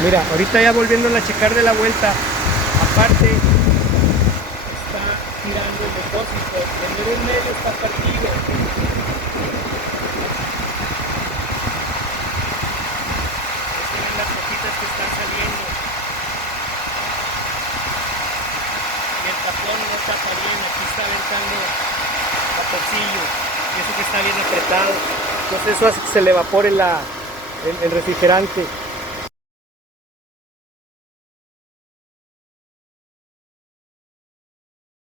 Mira, ahorita ya volviéndola a checar de la vuelta, aparte está tirando el depósito, el dedo en medio está partido. Estas son las hojitas que están saliendo. Y el tapón no tapa bien, aquí está aventando vaporcillo. Y eso que está bien apretado. Entonces eso hace que se le evapore el refrigerante.